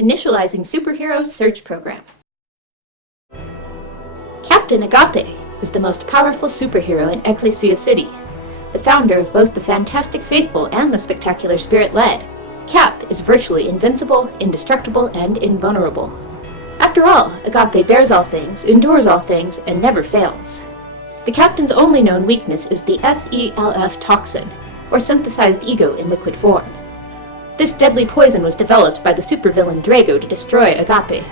Initializing Superhero Search Program. Captain Agape is the most powerful superhero in Ecclesia City. The founder of both the Fantastic Faithful and the Spectacular Spirit-led, Cap is virtually invincible, indestructible, and invulnerable. After all, Agape bears all things, endures all things, and never fails. The Captain's only known weakness is the SELF toxin, or synthesized ego in liquid form. This deadly poison was developed by the supervillain Drago to destroy Agape.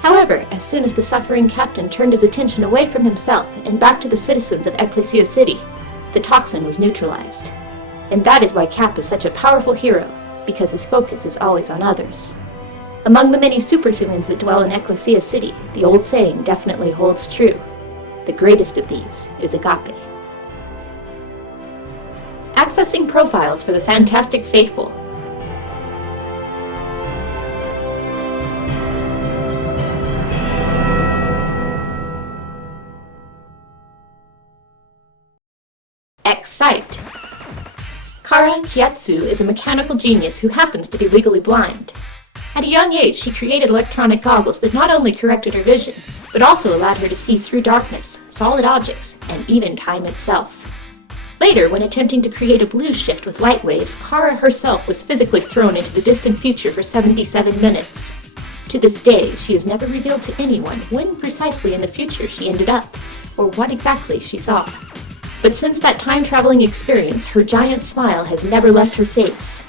However, as soon as the suffering captain turned his attention away from himself and back to the citizens of Ecclesia City, the toxin was neutralized. And that is why Cap is such a powerful hero, because his focus is always on others. Among the many superhumans that dwell in Ecclesia City, the old saying definitely holds true. The greatest of these is Agape. Accessing profiles for the Fantastic Faithful. Excite. Kara Kiatsu is a mechanical genius who happens to be legally blind. At a young age, she created electronic goggles that not only corrected her vision, but also allowed her to see through darkness, solid objects, and even time itself. Later, when attempting to create a blue shift with light waves, Kara herself was physically thrown into the distant future for 77 minutes. To this day, she has never revealed to anyone when precisely in the future she ended up, or what exactly she saw. But since that time-traveling experience, her giant smile has never left her face.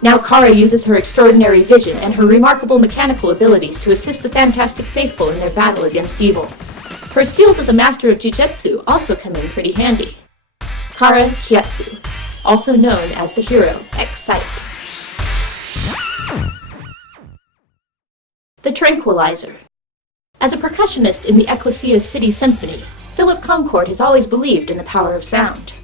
Now Kara uses her extraordinary vision and her remarkable mechanical abilities to assist the Fantastic Faithful in their battle against evil. Her skills as a master of jujutsu also come in pretty handy. Kara Kiatsu, also known as the hero Excite. The Tranquilizer. As a percussionist in the Ecclesia City Symphony, Phillip has always believed in the power of sound.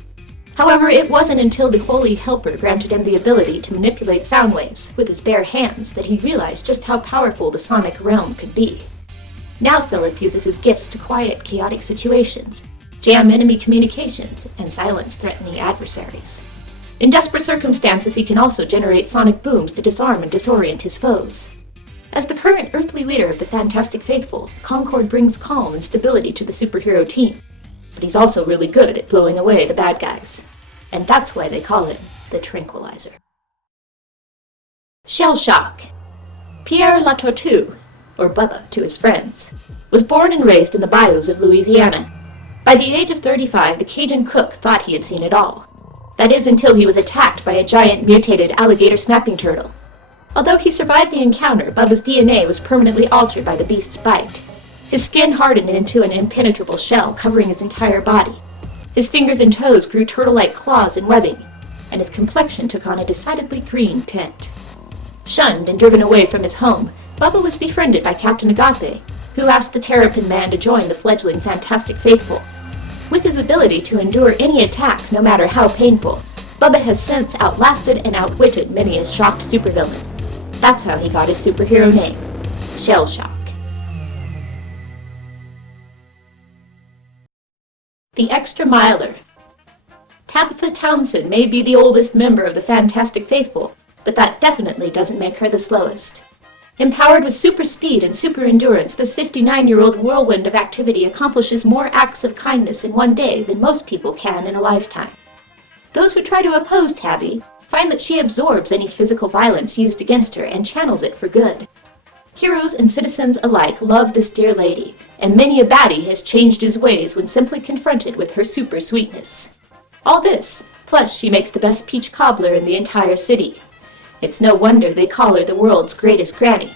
However, it wasn't until the Holy Helper granted him the ability to manipulate sound waves with his bare hands that he realized just how powerful the sonic realm could be. Now Phillip uses his gifts to quiet chaotic situations, jam enemy communications, and silence threatening adversaries. In desperate circumstances, he can also generate sonic booms to disarm and disorient his foes. As the current earthly leader of the Fantastic Faithful, Concord brings calm and stability to the superhero team, but he's also really good at blowing away the bad guys. And that's why they call him the Tranquilizer. Shellshock. Pierre Latortue, or Bubba to his friends, was born and raised in the bayous of Louisiana. By the age of 35, the Cajun cook thought he had seen it all. That is until he was attacked by a giant mutated alligator snapping turtle. Although he survived the encounter, Bubba's DNA was permanently altered by the beast's bite. His skin hardened into an impenetrable shell covering his entire body. His fingers and toes grew turtle-like claws and webbing, and his complexion took on a decidedly green tint. Shunned and driven away from his home, Bubba was befriended by Captain Agape, who asked the Terrapin Man to join the fledgling Fantastic Faithful. With his ability to endure any attack, no matter how painful, Bubba has since outlasted and outwitted many a shocked supervillain. That's how he got his superhero name, Shellshock. The Extra Miler. Tabitha Townsend may be the oldest member of the Fantastic Faithful, but that definitely doesn't make her the slowest. Empowered with super speed and super endurance, this 59-year-old whirlwind of activity accomplishes more acts of kindness in one day than most people can in a lifetime. Those who try to oppose Tabby find that she absorbs any physical violence used against her and channels it for good. Heroes and citizens alike love this dear lady, and many a baddie has changed his ways when simply confronted with her super sweetness. All this, plus she makes the best peach cobbler in the entire city. It's no wonder they call her the world's greatest granny.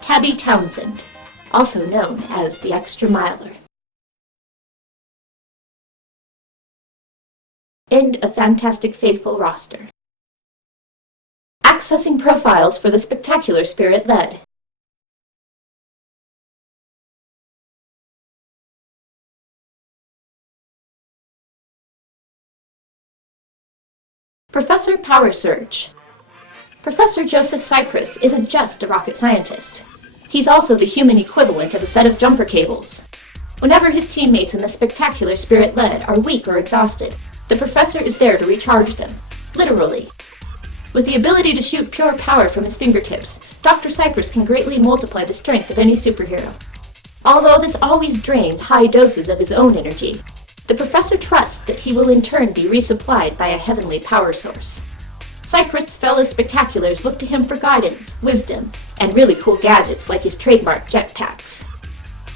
Tabby Townsend, also known as the Extra Miler. End of Fantastic Faithful roster. Accessing profiles for the Spectacular Spirit-led. Professor PowerSearch. Professor Joseph Cypress isn't just a rocket scientist. He's also the human equivalent of a set of jumper cables. Whenever his teammates in the Spectacular Spirit-led are weak or exhausted, the professor is there to recharge them, literally. With the ability to shoot pure power from his fingertips, Dr. Cypress can greatly multiply the strength of any superhero. Although this always drains high doses of his own energy, the professor trusts that he will in turn be resupplied by a heavenly power source. Cypress' fellow spectaculars look to him for guidance, wisdom, and really cool gadgets like his trademark jetpacks.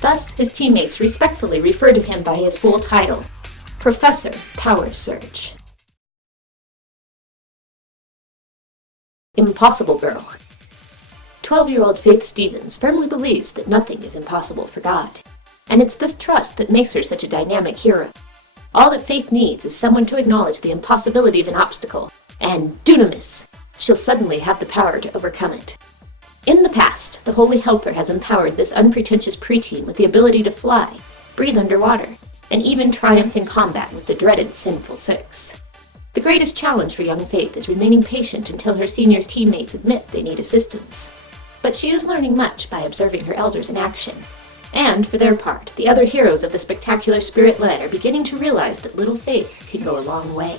Thus, his teammates respectfully refer to him by his full title, Professor PowerSearch. Impossible Girl. 12-year-old Faith Stevens firmly believes that nothing is impossible for God, and it's this trust that makes her such a dynamic hero. All that Faith needs is someone to acknowledge the impossibility of an obstacle, and dunamis, she'll suddenly have the power to overcome it. In the past, the Holy Helper has empowered this unpretentious preteen with the ability to fly, breathe underwater, and even triumph in combat with the dreaded Sinful Six. The greatest challenge for young Faith is remaining patient until her senior teammates admit they need assistance. But she is learning much by observing her elders in action. And, for their part, the other heroes of the spectacular spirit-led are beginning to realize that little Faith can go a long way.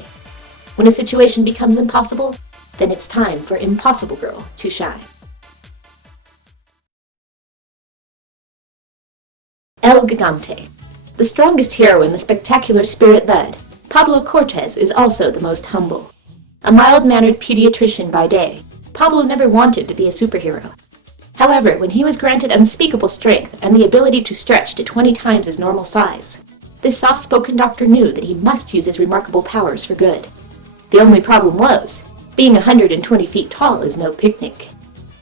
When a situation becomes impossible, then it's time for Impossible Girl to shine. El Gigante. The strongest hero in the spectacular spirit-led, Pablo Cortez is also the most humble. A mild-mannered pediatrician by day, Pablo never wanted to be a superhero. However, when he was granted unspeakable strength and the ability to stretch to 20 times his normal size, this soft-spoken doctor knew that he must use his remarkable powers for good. The only problem was, being 120 feet tall is no picnic.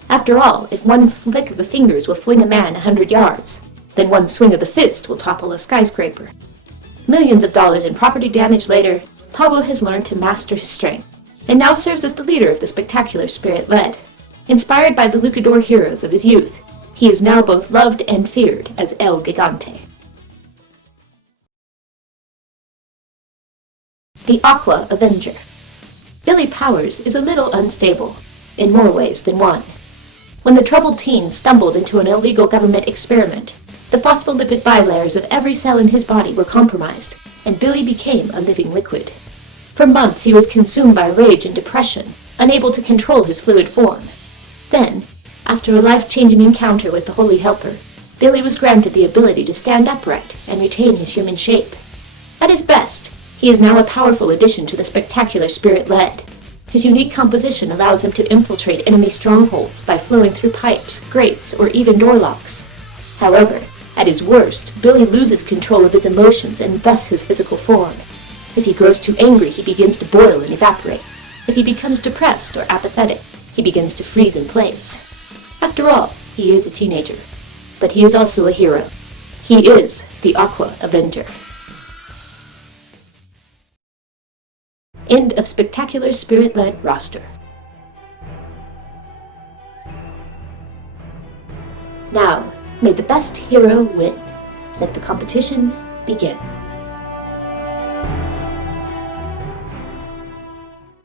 After all, if one flick of the fingers will fling a man 100 yards, then one swing of the fist will topple a skyscraper. Millions of dollars in property damage later, Pablo has learned to master his strength, and now serves as the leader of the spectacular spirit-led. Inspired by the luchador heroes of his youth, he is now both loved and feared as El Gigante. The Aqua Avenger. Billy Powers is a little unstable, in more ways than one. When the troubled teen stumbled into an illegal government experiment, the phospholipid bilayers of every cell in his body were compromised, and Billy became a living liquid. For months he was consumed by rage and depression, unable to control his fluid form. Then, after a life-changing encounter with the Holy Helper, Billy was granted the ability to stand upright and retain his human shape. At his best, he is now a powerful addition to the spectacular spirit-led. His unique composition allows him to infiltrate enemy strongholds by flowing through pipes, grates, or even door locks. However, at his worst, Billy loses control of his emotions and thus his physical form. If he grows too angry, he begins to boil and evaporate. If he becomes depressed or apathetic, he begins to freeze in place. After all, he is a teenager. But he is also a hero. He is the Aqua Avenger. End of spectacular spirit-led roster. Now, may the best hero win. Let the competition begin.